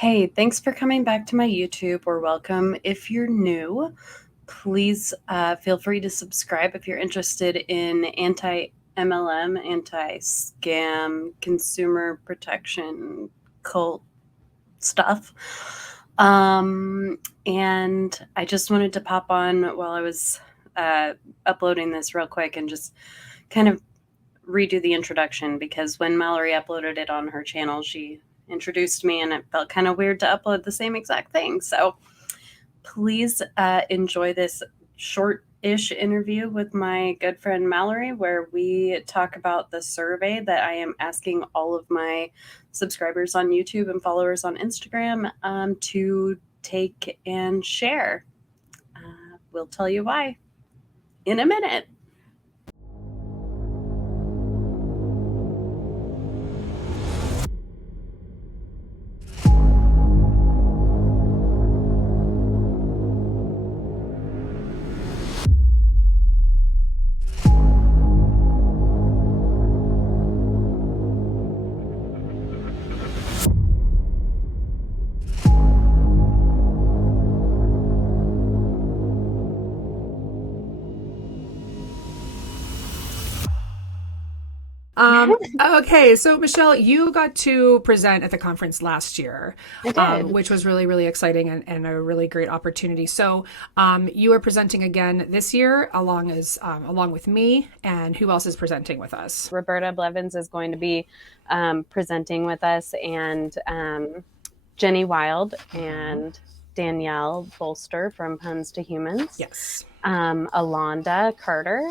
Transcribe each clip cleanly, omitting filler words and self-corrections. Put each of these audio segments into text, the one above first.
Hey, thanks for coming back to my YouTube, or welcome if you're new. Please feel free to subscribe if you're interested in anti-MLM, anti-scam, consumer protection, cult stuff. And I just wanted to pop on while I was uploading this real quick and just kind of redo the introduction, because when Mallory uploaded it on her channel, she introduced me and it felt kind of weird to upload the same exact thing. So please enjoy this short-ish interview with my good friend Mallory, where we talk about the survey that I am asking all of my subscribers on YouTube and followers on Instagram to take and share. We'll tell you why in a minute. Okay, so Michelle, you got to present at the conference last year, which was really, really exciting and a really great opportunity. So you are presenting again this year, along with me, and who else is presenting with us? Roberta Blevins is going to be presenting with us, and Jenny Wild and Danielle Bolster from Puns to Humans. Yes. Alonda Carter,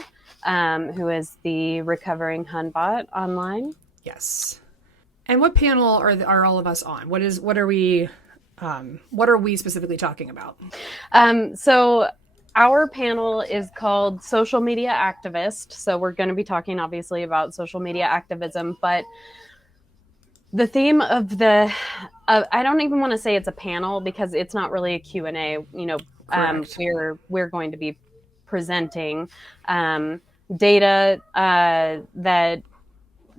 who is the recovering Hunbot online. Yes. And what panel are all of us on? What are we specifically talking about? So our panel is called Social Media Activist. So we're going to be talking obviously about social media activism, but the theme of I don't even want to say it's a panel, because it's not really a Q&A. We're going to be presenting data that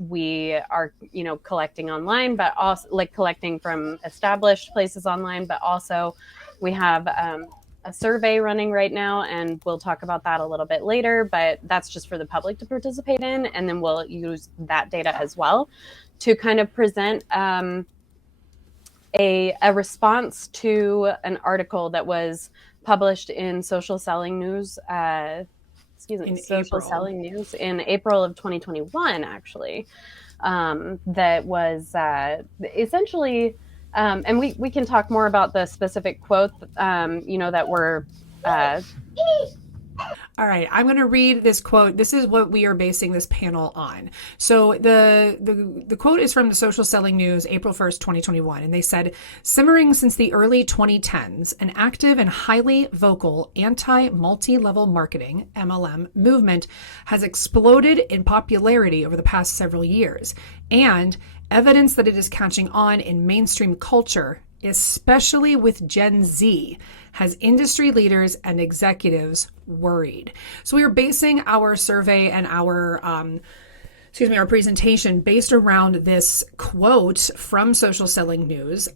we are, collecting online, but also collecting from established places online. But also we have a survey running right now, and we'll talk about that a little bit later, but that's just for the public to participate in. And then we'll use that data as well to kind of present a response to an article that was published in Social Selling News, Selling News in April of 2021, actually, that was essentially, and we can talk more about the specific quote, that we're... All right, I'm going to read this quote. This is what we are basing this panel on. So the quote is from the Social Selling News, April 1st, 2021. And they said, simmering since the early 2010s, an active and highly vocal anti-multi-level marketing, MLM, movement has exploded in popularity over the past several years. And evidence that it is catching on in mainstream culture, especially with Gen Z, has industry leaders and executives worried. So we are basing our survey and our presentation based around this quote from Social Selling News,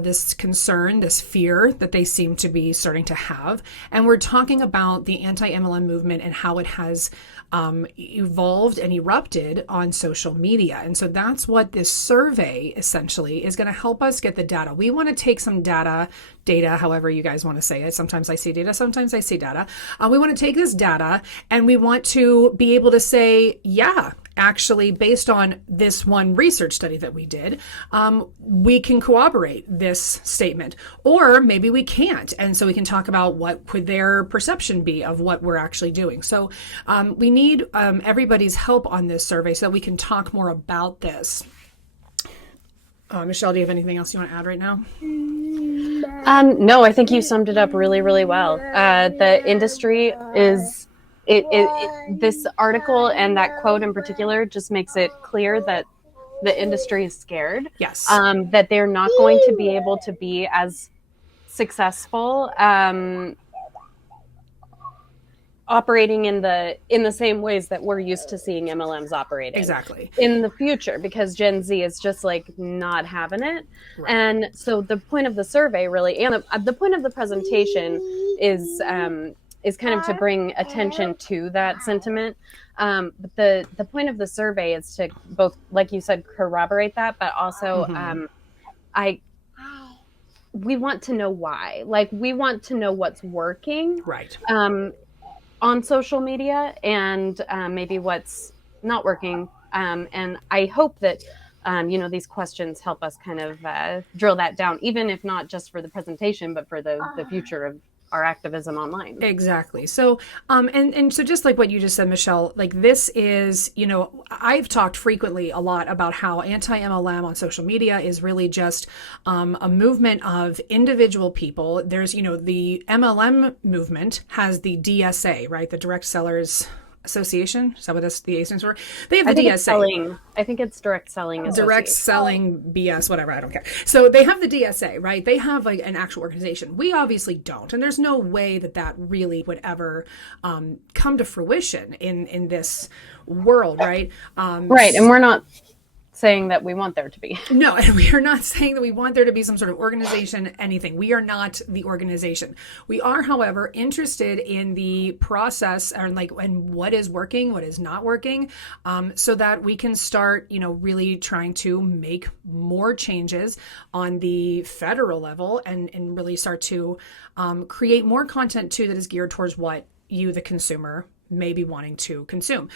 this concern, this fear that they seem to be starting to have. And we're talking about the anti-MLM movement and how it has evolved and erupted on social media. And so that's what this survey essentially is going to help us get the data. We want to take some data, however you guys want to say it. Sometimes I say data, sometimes I say data. We want to take this data and we want to be able to say, yeah, actually, based on this one research study that we did, we can corroborate this statement, or maybe we can't. And so we can talk about what could their perception be of what we're actually doing. So we need everybody's help on this survey so that we can talk more about this. Michelle, do you have anything else you want to add right now? No, I think you summed it up really, really well. The industry is... this article and that quote in particular just makes it clear that the industry is scared. Yes. That they're not going to be able to be as successful operating in the same ways that we're used to seeing MLMs operating Exactly. in the future, because Gen Z is just like not having it. Right. And so the point of the survey really, and the point of the presentation is kind of to bring attention to that sentiment. But the point of the survey is to both, like you said, corroborate that, but also we want to know why. Like, we want to know what's working. Right. On social media, and maybe what's not working. And I hope that these questions help us kind of drill that down, even if not just for the presentation, but for the future of our activism online. Exactly. So, and so just like what you just said, Michelle, like this is, I've talked frequently a lot about how anti-MLM on social media is really just a movement of individual people. There's, the MLM movement has the DSA, right? The Direct Sellers Association. Is that what the A stands for? They have the DSA. I think it's Direct Selling. Direct Selling BS, whatever. I don't care. So they have the DSA, right? They have like an actual organization. We obviously don't, and there's no way that really would ever come to fruition in this world, right? Right, and we're not saying that we want there to be. No, and we are not saying that we want there to be some sort of organization, anything. We are not the organization. We are, however, interested in the process and what is working, what is not working, so that we can start, really trying to make more changes on the federal level and really start to create more content too that is geared towards what you, the consumer, may be wanting to consume.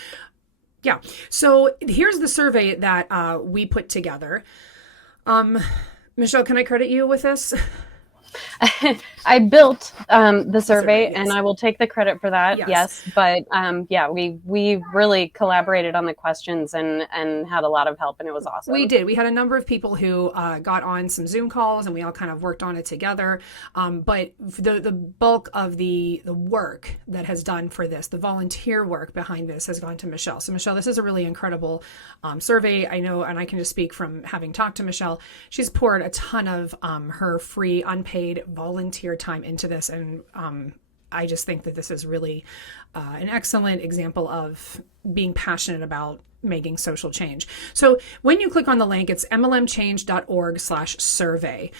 Yeah. So here's the survey that we put together. Michelle, can I credit you with this? I built the survey, yes. and I will take the credit for that. Yes. But we really collaborated on the questions and had a lot of help, and it was awesome. We did. We had a number of people who got on some Zoom calls, and we all kind of worked on it together. But the bulk of the work that has done for this, the volunteer work behind this, has gone to Michelle. So Michelle, this is a really incredible survey. I know, and I can just speak from having talked to Michelle. She's poured a ton of her free, unpaid volunteer time into this, and I just think that this is really an excellent example of being passionate about making social change. So when you click on the link, it's mlmchange.org/survey.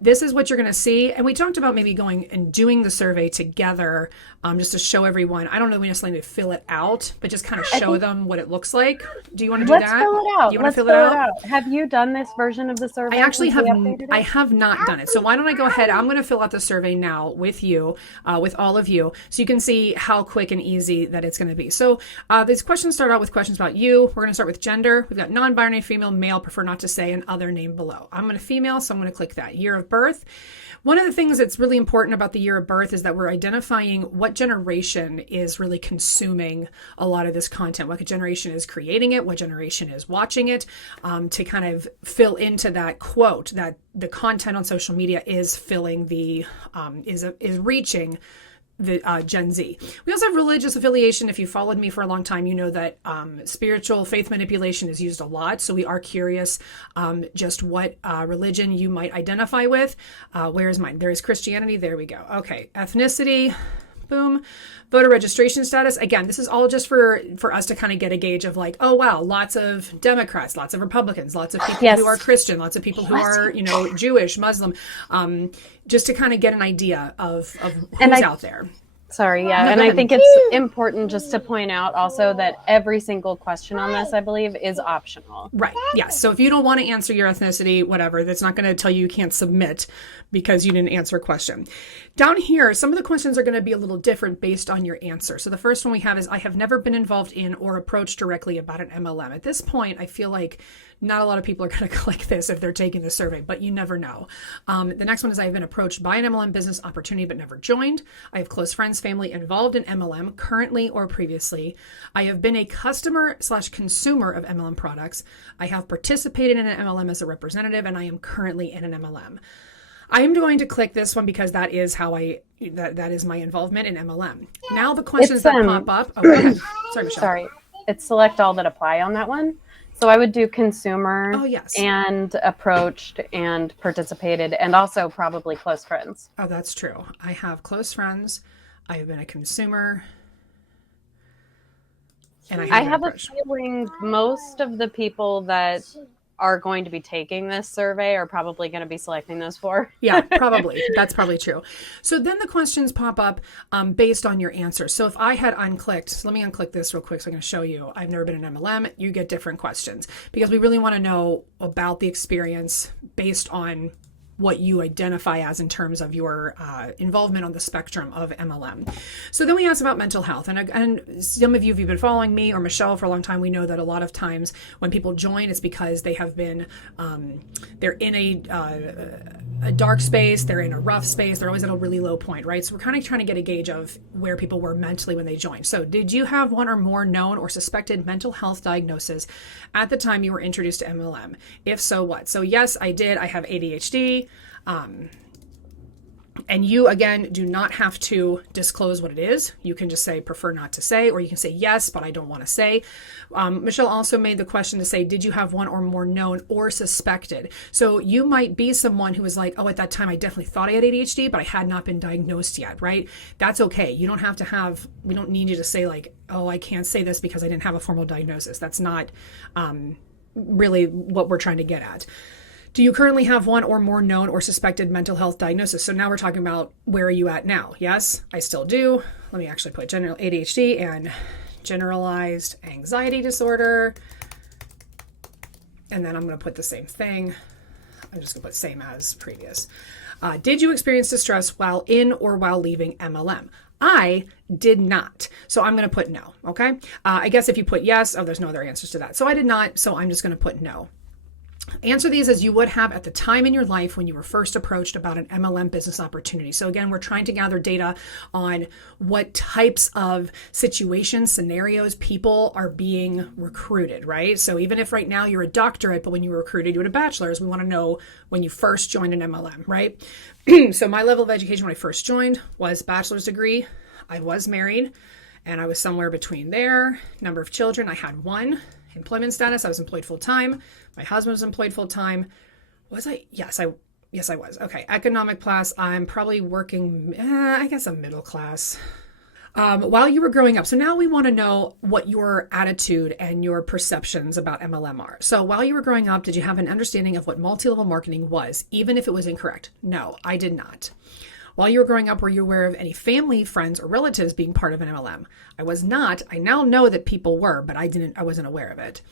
This is what you're going to see. And we talked about maybe going and doing the survey together, just to show everyone. I don't know, we necessarily need to fill it out, but just kind of show them what it looks like. Do you want to do that? Let's fill it out. Do you want to fill it out? Have you done this version of the survey? I actually have not done it. So why don't I go ahead? I'm going to fill out the survey now with you, with all of you, so you can see how quick and easy that it's going to be. So these questions start out with questions about you. We're going to start with gender. We've got non-binary, female, male, prefer not to say, and other name below. I'm going to female, so I'm going to click that. Year of birth. One of the things that's really important about the year of birth is that we're identifying what generation is really consuming a lot of this content, what generation is creating it, what generation is watching it, to kind of fill into that quote that the content on social media is filling the, is reaching the Gen Z. We also have religious affiliation. If you followed me for a long time, you know that spiritual faith manipulation is used a lot. So we are curious just what religion you might identify with. Where is mine? There is Christianity. There we go. Okay. Ethnicity. Boom. Voter registration status. Again, this is all just for us to kind of get a gauge of like, oh, wow, lots of Democrats, lots of Republicans, lots of people who are Christian, lots of people who are, Jewish, Muslim, just to kind of get an idea of who's out there. Sorry, yeah. And I think it's important just to point out also that every single question on this, I believe, is optional. Right. Yes. So if you don't want to answer your ethnicity, whatever, that's not going to tell you can't submit because you didn't answer a question. Down here, some of the questions are going to be a little different based on your answer. So the first one we have is, I have never been involved in or approached directly about an MLM. At this point, I feel like not a lot of people are going to click this if they're taking the survey, but you never know. The next one is, I have been approached by an MLM business opportunity but never joined. I have close friends, family involved in MLM currently or previously. I have been a customer/consumer of MLM products. I have participated in an MLM as a representative, and I am currently in an MLM. I am going to click this one because that is how that is my involvement in MLM. Now the questions that pop up. Oh, go ahead. Sorry, Michelle. Sorry. It's select all that apply on that one. So I would do consumer and approached and participated, and also probably close friends. Oh, that's true. I have close friends. I have been a consumer. And I have a approach. feeling most of the people that are going to be taking this survey are probably going to be selecting those four. Yeah, probably. That's probably true. So then the questions pop up based on your answer. So if I had unclicked, so let me unclick this real quick so I can show you. I've never been in MLM. You get different questions because we really want to know about the experience based on what you identify as in terms of your involvement on the spectrum of MLM. So then we ask about mental health. And some of you, if you've been following me or Michelle for a long time, we know that a lot of times when people join, it's because they have been, they're in a dark space, they're in a rough space, they're always at a really low point, right? So we're kind of trying to get a gauge of where people were mentally when they joined. So did you have one or more known or suspected mental health diagnoses at the time you were introduced to MLM? If so, what? So yes, I did. I have ADHD. And you, again, do not have to disclose what it is. You can just say, prefer not to say, or you can say, yes, but I don't want to say. Michelle also made the question to say, did you have one or more known or suspected? So you might be someone who was like, oh, at that time, I definitely thought I had ADHD, but I had not been diagnosed yet, right? That's okay. You don't have to have, we don't need you to say like, oh, I can't say this because I didn't have a formal diagnosis. That's not really what we're trying to get at. Do you currently have one or more known or suspected mental health diagnosis? So now we're talking about where are you at now? Yes, I still do. Let me actually put general ADHD and generalized anxiety disorder. And then I'm going to put the same thing. I'm just going to put same as previous. Did you experience distress while in or while leaving MLM? I did not. So I'm going to put no. Okay. I guess if you put yes, there's no other answers to that. So I did not. So I'm just going to put no. Answer these as you would have at the time in your life when you were first approached about an MLM business opportunity. So again, we're trying to gather data on what types of situations, scenarios, people are being recruited, right? So even if right now you're a doctorate, but when you were recruited, you had a bachelor's, we want to know when you first joined an MLM, right? So my level of education when I first joined was bachelor's degree. I was married and I was somewhere between there. Number of children, I had one. Employment status, I was employed full-time. My husband was employed full-time. Was I? Yes, I was. Okay. Economic class, I'm probably working, I guess I'm middle class. While you were growing up. So now we want to know what your attitude and your perceptions about MLM are. So while you were growing up, did you have an understanding of what multi-level marketing was, even if it was incorrect? No, I did not. While you were growing up, were you aware of any family, friends, or relatives being part of an MLM? I was not. I now know that people were, but I wasn't aware of it.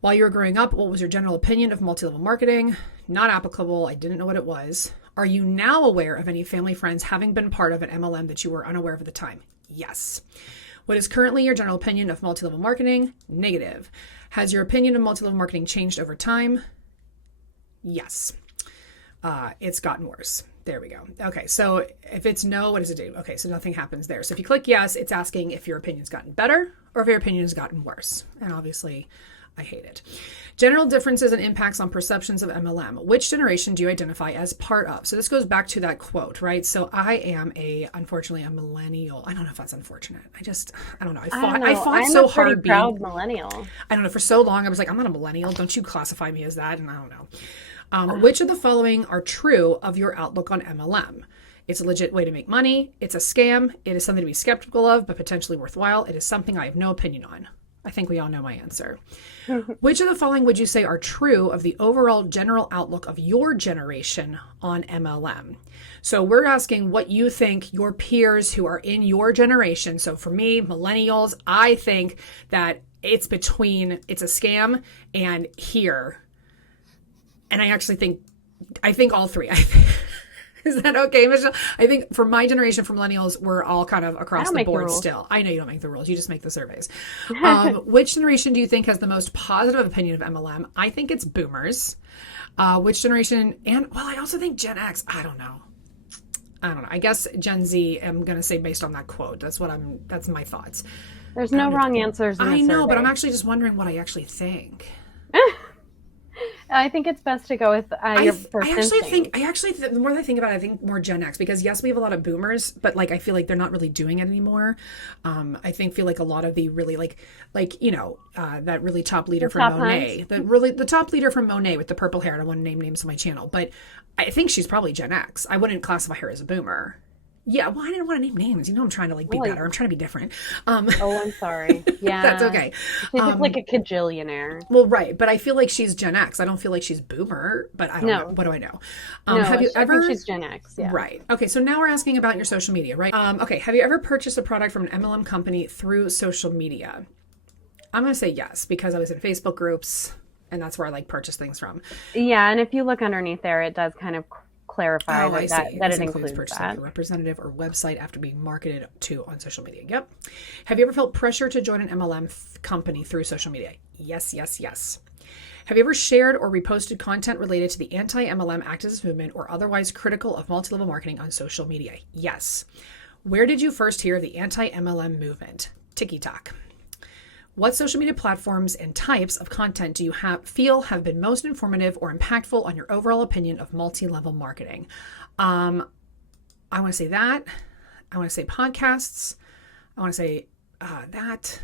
While you were growing up, what was your general opinion of multi-level marketing? Not applicable. I didn't know what it was. Are you now aware of any family, friends having been part of an MLM that you were unaware of at the time? Yes. What is currently your general opinion of multi-level marketing? Negative. Has your opinion of multi-level marketing changed over time? Yes. It's gotten worse. There we go. Okay, so if it's no, what does it do? Okay, so nothing happens there. So if you click yes, it's asking if your opinion's gotten better or if your opinion has gotten worse. And obviously, I hate it. General differences and impacts on perceptions of MLM. Which generation do you identify as part of? So this goes back to that quote, right? So I am unfortunately, a millennial. I don't know if that's unfortunate. I don't know. I fought I'm so a pretty hard proud millennial. I don't know. For so long, I was like, I'm not a millennial. Don't you classify me as that? And I don't know. Which of the following are true of your outlook on MLM? It's a legit way to make money. It's a scam. It is something to be skeptical of, but potentially worthwhile. It is something I have no opinion on. I think we all know my answer. Which of the following would you say are true of the overall general outlook of your generation on MLM? So we're asking what you think your peers who are in your generation. So for me, millennials, I think that it's a scam and here. And I think all three. Is that okay, Michelle? I think for my generation, for millennials, we're all kind of across the board still. I know you don't make the rules. You just make the surveys. Which generation do you think has the most positive opinion of MLM? I think it's boomers. Which generation? I also think Gen X. I don't know. I guess Gen Z, I'm going to say based on that quote. That's my thoughts. There's no wrong answers in the I know, survey. but I'm actually just wondering what I actually think. I think it's best to go with your first instinct. I actually think the more that I think about it, I think more Gen X, because yes, we have a lot of boomers, but I feel like they're not really doing it anymore. I feel like a lot of the really that really top leader from Monet, the top leader from Monet with the purple hair. I don't want to name names on my channel, but I think she's probably Gen X. I wouldn't classify her as a boomer. Yeah, well, I didn't want to name names. I'm trying to be Really? better. I'm trying to be different. Oh, I'm sorry. Yeah. That's okay. She looks like a cajillionaire. Well, right, but I feel like she's Gen X. I don't feel like she's Boomer, but I don't know. What do I know? No, have you I ever? think she's Gen X. Yeah. Right. Okay, so now we're asking about your social media, right? Okay, have you ever purchased a product from an MLM company through social media? I'm going to say yes because I was in Facebook groups, and that's where I purchase things from. Yeah, and if you look underneath there, it does kind of clarify that it includes purchasing that. a representative or website after being marketed to on social media. Yep. Have you ever felt pressure to join an MLM company through social media? Yes, yes, yes. Have you ever shared or reposted content related to the anti-MLM activist movement or otherwise critical of multi-level marketing on social media? Yes. Where did you first hear of the anti-MLM movement? TikTok. What social media platforms and types of content do you feel have been most informative or impactful on your overall opinion of multi-level marketing? I want to say that. I want to say podcasts. I want to say that,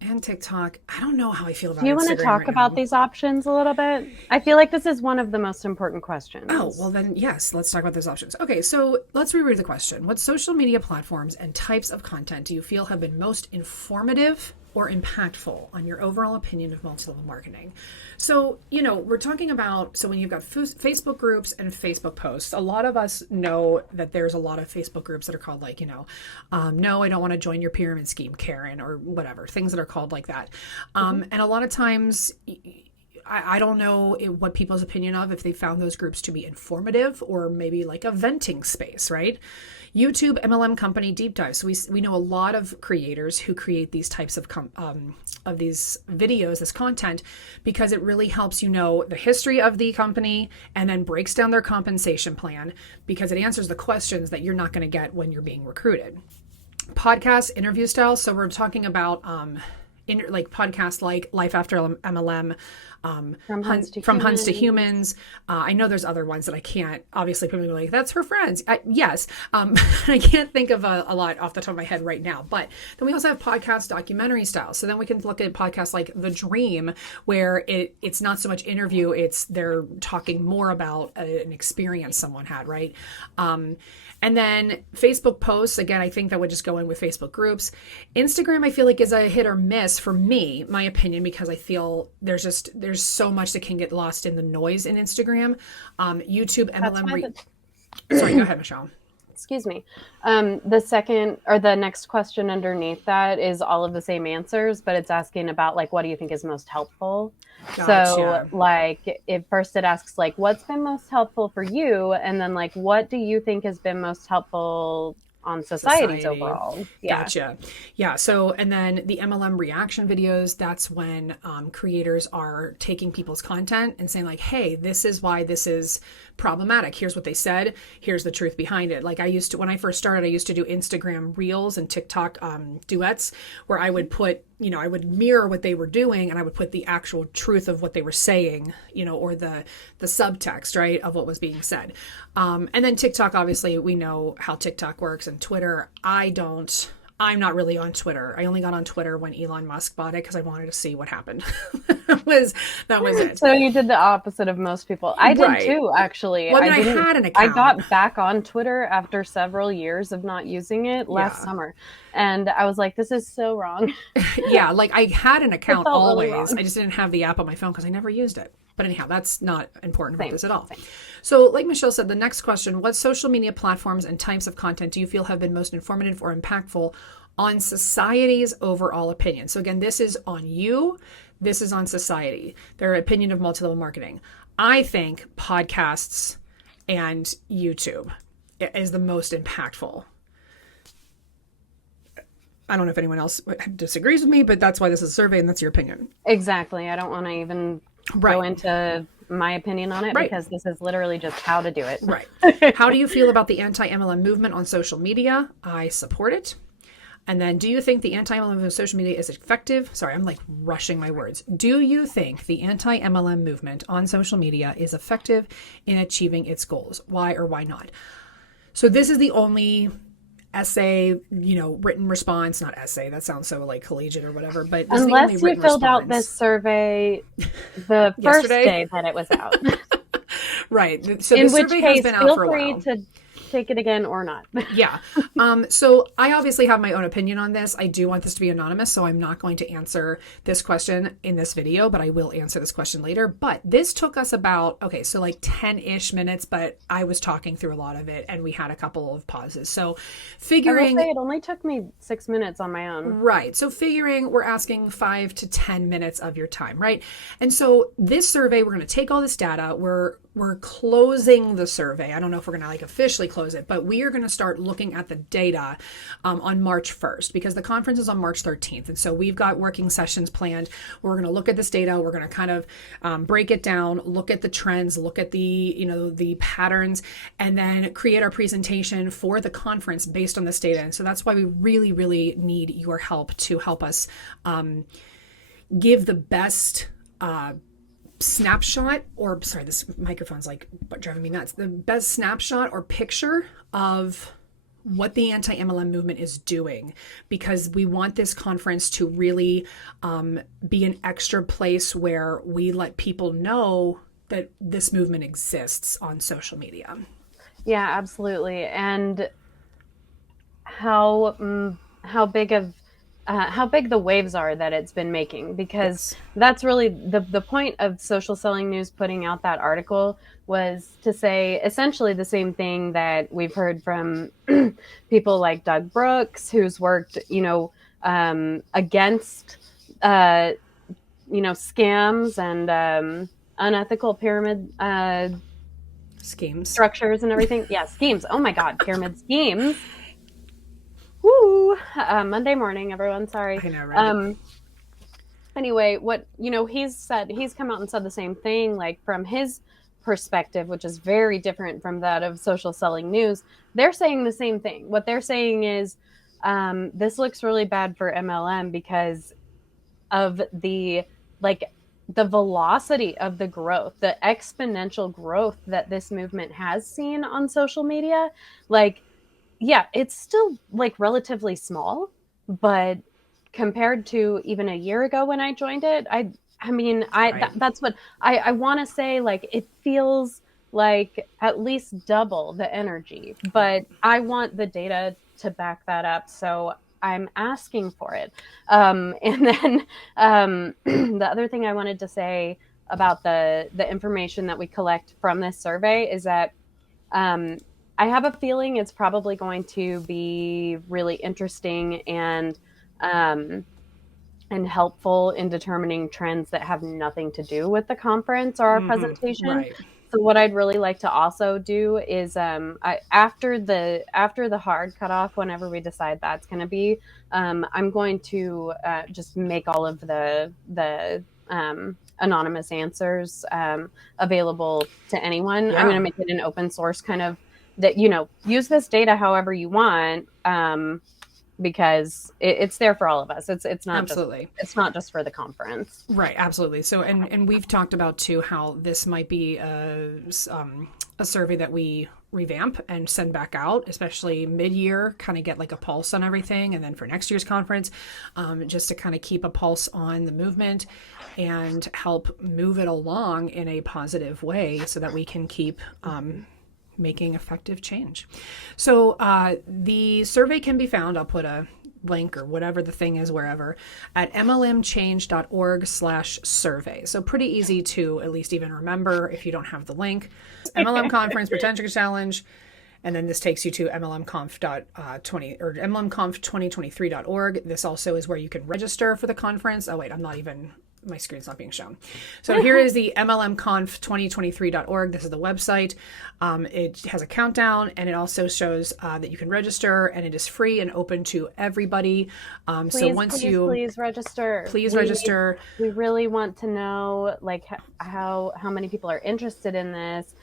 and TikTok. I don't know how I feel about Instagram. Do you want to talk about these options a little bit? I feel like this is one of the most important questions. Oh, well then, yes, let's talk about those options. Okay, so let's reread the question. What social media platforms and types of content do you feel have been most informative or impactful on your overall opinion of multi-level marketing? So, we're talking about, so when you've got Facebook groups and Facebook posts, a lot of us know that there's a lot of Facebook groups that are called no, I don't want to join your pyramid scheme, Karen, or whatever, things that are called like that. And a lot of times, I don't know what people's opinion of if they found those groups to be informative or maybe like a venting space, right? YouTube MLM company deep dives. So we know a lot of creators who create these types of these videos, this content, because it really helps the history of the company and then breaks down their compensation plan because it answers the questions that you're not going to get when you're being recruited. Podcast interview style. So we're talking about podcasts like Life After MLM, From Hunts to Humans. I know there's other ones that I can't, obviously people are like, that's for friends. Yes. I can't think of a lot off the top of my head right now, but then we also have podcast documentary style. So then we can look at podcasts like The Dream, where it's not so much interview, they're talking more about an experience someone had, right? And then Facebook posts, again, I think that would just go in with Facebook groups. Instagram, I feel like is a hit or miss for me, my opinion, because I feel there's so much that can get lost in the noise in Instagram. YouTube, MLM. Sorry, go ahead, Michelle. Excuse me. The second or the next question underneath that is all of the same answers, but it's asking about what do you think is most helpful? Gotcha. So first it asks what's been most helpful for you? And then what do you think has been most helpful on society overall? Yeah. Gotcha. Yeah. So, and then the MLM reaction videos, that's when creators are taking people's content and saying hey, this is why this is problematic. Here's what they said. Here's the truth behind it. When I first started, I used to do Instagram reels and TikTok duets where I would put, I would mirror what they were doing and I would put the actual truth of what they were saying, or the subtext, right, of what was being said. And then TikTok, obviously we know how TikTok works, and Twitter. I'm not really on Twitter. I only got on Twitter when Elon Musk bought it because I wanted to see what happened. that was it. So you did the opposite of most people. I did too, actually. Well, I had an account. I got back on Twitter after several years of not using it last summer. And I was like, this is so wrong. Yeah, I had an account always. Really I just didn't have the app on my phone because I never used it. But anyhow, that's not important about this at all. Same. So like Michelle said, the next question, what social media platforms and types of content do you feel have been most informative or impactful on society's overall opinion? So again, this is on you. This is on society, their opinion of multi-level marketing. I think podcasts and YouTube is the most impactful. I don't know if anyone else disagrees with me, but that's why this is a survey and that's your opinion. Exactly. I don't want to even go into my opinion on it because this is literally just how to do it. Right. How do you feel about the anti-MLM movement on social media? I support it. And then, do you think the anti-MLM movement on social media is effective? Sorry, I'm rushing my words. Do you think the anti-MLM movement on social media is effective in achieving its goals? Why or why not? So this is the only essay, written response, not essay, that sounds so collegiate or whatever, but this unless is the only you filled out this survey the first day that it was out. Right. So In the which survey has case, been out feel for a free while. to take it again or not. Yeah. So I obviously have my own opinion on this. I do want this to be anonymous, so I'm not going to answer this question in this video, but I will answer this question later. But this took us about, okay, so like 10-ish minutes, but I was talking through a lot of it and we had a couple of pauses. So I will figuring, say it only took me 6 minutes on my own. right. So figuring we're asking 5 to 10 minutes of your time, right? And so this survey, we're going to take all this data. We're closing the survey. I don't know if we're going to like officially close it, but we are going to start looking at the data on March 1st because the conference is on March 13th. And so we've got working sessions planned. We're going to look at this data. We're going to kind of break it down, look at the trends, look at the patterns, and then create our presentation for the conference based on this data. And so that's why we really, really need your help to help us give the best snapshot, or sorry, this microphone's like driving me nuts, the best snapshot or picture of what the anti-MLM movement is doing, because we want this conference to really be an extra place where we let people know that this movement exists on social media. Yeah, absolutely. And how big the waves are that it's been making, because Yes. that's really the point of Social Selling News putting out that article, was to say essentially the same thing that we've heard from people like Doug Brooks, who's worked, against, scams and unethical pyramid Schemes. structures and everything. Yeah, schemes. Oh my God, pyramid schemes. Woo! Monday morning, everyone. Sorry. I know, right? Anyway, what he's said, he's come out and said the same thing, like from his perspective, which is very different from that of Social Selling News. They're saying the same thing. What they're saying is, this looks really bad for MLM because of the velocity of the growth, the exponential growth that this movement has seen on social media. Like, yeah, it's still like relatively small, but compared to even a year ago when I joined it, Right. that's what I want to say. Like, it feels like at least double the energy, but I want the data to back that up. So I'm asking for it. And then the other thing I wanted to say about the information that we collect from this survey is that I have a feeling it's probably going to be really interesting and helpful in determining trends that have nothing to do with the conference or our presentation. Right. So what I'd really like to also do is after the hard cutoff, whenever we decide that's going to be, I'm going to just make all of the anonymous answers available to anyone. Yeah. I'm going to make it an open source kind of, that use this data however you want, because it's there for all of us. It's not Absolutely. it's not just for the conference. Right, absolutely. So, and we've talked about too how this might be a survey that we revamp and send back out, especially mid-year, kind of get like a pulse on everything, and then for next year's conference, just to kind of keep a pulse on the movement and help move it along in a positive way, so that we can keep making effective change. So the survey can be found, I'll put a link or whatever the thing is wherever, at mlmchange.org/survey. So pretty easy to at least even remember if you don't have the link. MLM Conference Potential Challenge, and then this takes you to mlmconf.20 or mlmconf2023.org. This also is where you can register for the conference. Oh wait, my screen's not being shown. So here is the mlmconf2023.org. This is the website. It has a countdown, and it also shows that you can register, and it is free and open to everybody. Please register. Please register. We really want to know like how many people are interested in this.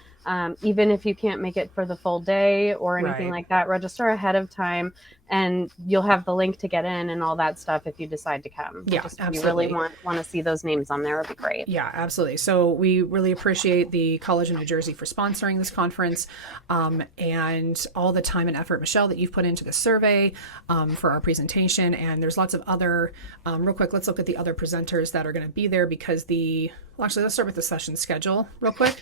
Even if you can't make it for the full day or anything like that, register ahead of time, and you'll have the link to get in and all that stuff if you decide to come. Yeah, If you absolutely. really want to see those names on there, it'd be great. Yeah, absolutely. So we really appreciate the College of New Jersey for sponsoring this conference, and all the time and effort, Michelle, that you've put into the survey for our presentation. And there's lots of other, real quick, let's look at the other presenters that are going to be there, because the Well, actually, let's start with the session schedule real quick.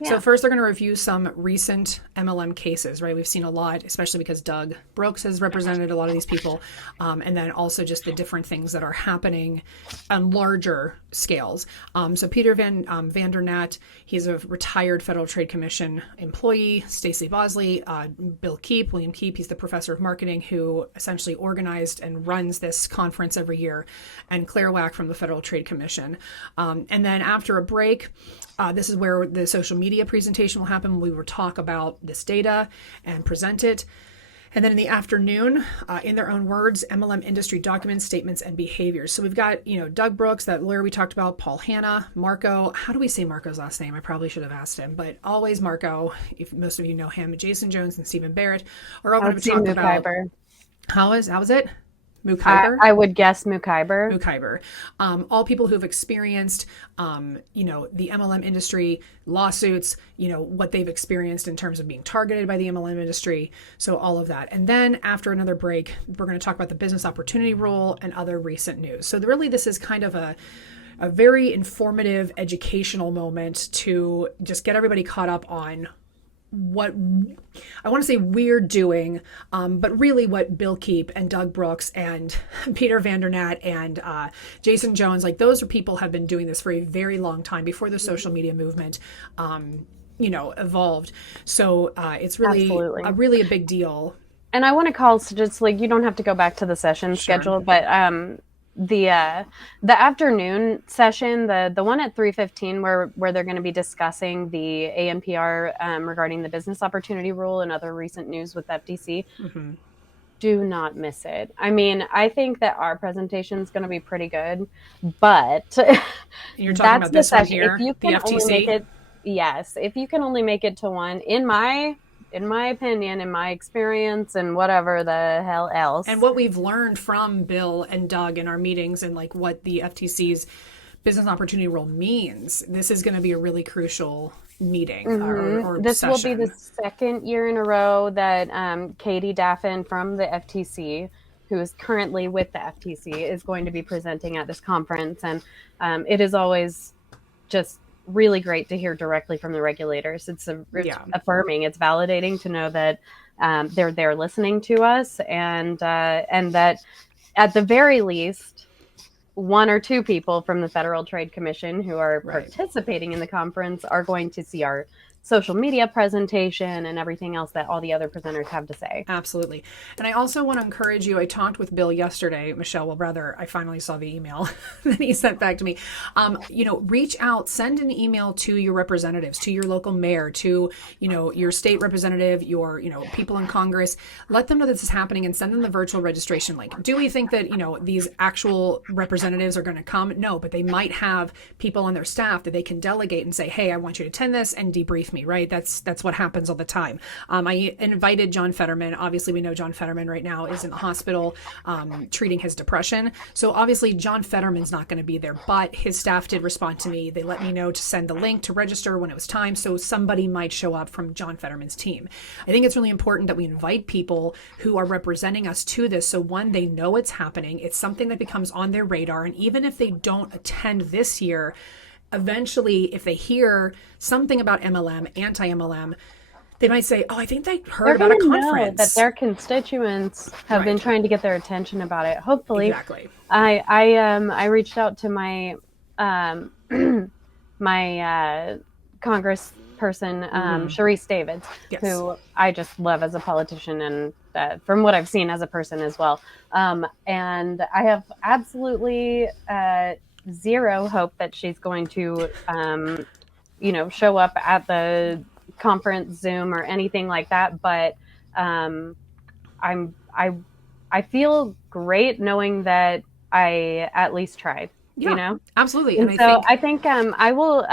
Yeah. So first, they're going to review some recent MLM cases, right? We've seen a lot, especially because Doug Brooks has represented a lot of these people. And then also just the different things that are happening on larger scales. So Peter Vandernat, he's a retired Federal Trade Commission employee. Stacey Bosley, William Keep, he's the professor of marketing who essentially organized and runs this conference every year, and Claire Wack from the Federal Trade Commission. And then after a break, this is where the social media presentation will happen. We will talk about this data and present it. And then in the afternoon, in their own words, MLM industry documents, statements, and behaviors. So we've got, Doug Brooks, that lawyer we talked about, Paul Hanna, Marco. How do we say Marco's last name? I probably should have asked him, but always Marco, if most of you know him, Jason Jones and Stephen Barrett are all going to talk about. How is it? Mukhiber? I would guess Mukhiber. Mukhiber. All people who've experienced, the MLM industry, lawsuits, what they've experienced in terms of being targeted by the MLM industry. So all of that. And then after another break, we're going to talk about the business opportunity rule and other recent news. So really, this is kind of a very informative, educational moment to just get everybody caught up on what I want to say we're doing, but really what Bill Keep and Doug Brooks and Peter Vandernat and Jason Jones, like those are people have been doing this for a very long time before the social media movement, evolved. So it's really a big deal. And I want to call, so just like, you don't have to go back to the session schedule, but the afternoon session, the one at 3:15 where they're going to be discussing the ANPR regarding the business opportunity rule and other recent news with FTC. Mm-hmm. Do not miss it. I mean, I think that our presentation is going to be pretty good, but you're talking about this one here, if you can the FTC. Only make it, yes, if you can only make it to one, in my opinion, in my experience, and whatever the hell else. And what we've learned from Bill and Doug in our meetings and like what the FTC's business opportunity rule means, this is going to be a really crucial meeting. Mm-hmm. or this session. Will be the second year in a row that Katie Daffin from the FTC, who is currently with the FTC, is going to be presenting at this conference. And it is always just really great to hear directly from the regulators. It's affirming, it's validating to know that they're there listening to us, and that at the very least, one or two people from the Federal Trade Commission who are participating in the conference are going to see our social media presentation and everything else that all the other presenters have to say. Absolutely. And I also want to encourage you, I talked with Bill yesterday, Michelle, I finally saw the email that he sent back to me. Reach out, send an email to your representatives, to your local mayor, to, your state representative, your, people in Congress. Let them know this is happening and send them the virtual registration link. Do we think that, these actual representatives are going to come? No, but they might have people on their staff that they can delegate and say, hey, I want you to attend this and debrief me, right? That's what happens all the time. I invited John Fetterman. Obviously, we know John Fetterman right now is in the hospital treating his depression. So obviously, John Fetterman's not going to be there, but his staff did respond to me. They let me know to send the link to register when it was time. So somebody might show up from John Fetterman's team. I think it's really important that we invite people who are representing us to this. So one, they know it's happening. It's something that becomes on their radar. And even if they don't attend this year, eventually, if they hear something about MLM, anti-MLM, they might say, oh, I think they heard about a conference. Know that their constituents have been trying to get their attention about it. Hopefully. Exactly. I reached out to my my congressperson, Sharice Davids, who I just love as a politician and from what I've seen as a person as well. And I have absolutely zero hope that she's going to, show up at the conference Zoom or anything like that. But I feel great knowing that I at least tried. Yeah, absolutely. And so I think I will.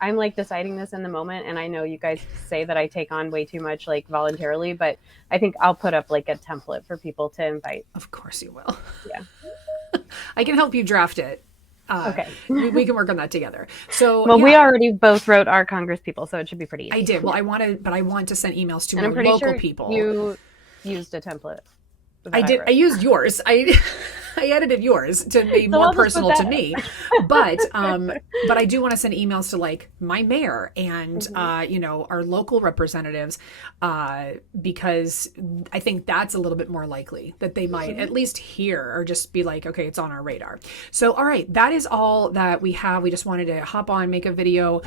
I'm like deciding this in the moment, and I know you guys say that I take on way too much, like voluntarily, but I think I'll put up like a template for people to invite. Of course you will. Yeah. I can help you draft it. Okay. we can work on that together. So, well, we already both wrote our Congress people, so it should be pretty easy. I did. Well, I want to send emails to and more local sure people. You used a template. I did. I used yours. I edited yours to be more personal to me, but I do want to send emails to like my mayor and you know, our local representatives, because I think that's a little bit more likely that they might at least hear or just be like, okay, it's on our radar. So all right, that is all that we have. We just wanted to hop on, make a video,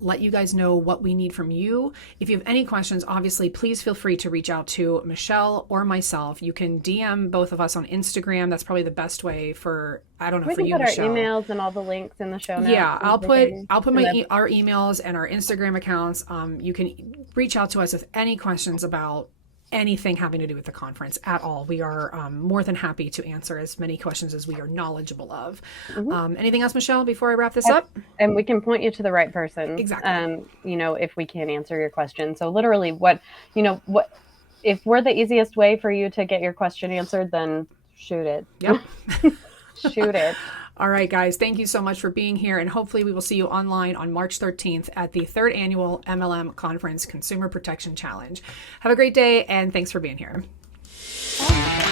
let you guys know what we need from you. If you have any questions, obviously please feel free to reach out to Michelle or myself. You can DM both of us on Instagram. That's probably the best way for, I don't know, for you, put Michelle. our emails and all the links in the show notes. Yeah, I'll put our emails and our Instagram accounts. You can reach out to us with any questions about anything having to do with the conference at all. We are more than happy to answer as many questions as we are knowledgeable of. Anything else, Michelle, before I wrap this up? And we can point you to the right person. Exactly. You know, if we can't answer your question. So literally if we're the easiest way for you to get your question answered, then shoot it. Yep. Shoot it. All right, guys, thank you so much for being here. And hopefully we will see you online on March 13th at the 3rd Annual MLM Conference Consumer Protection Challenge. Have a great day, and thanks for being here. Bye.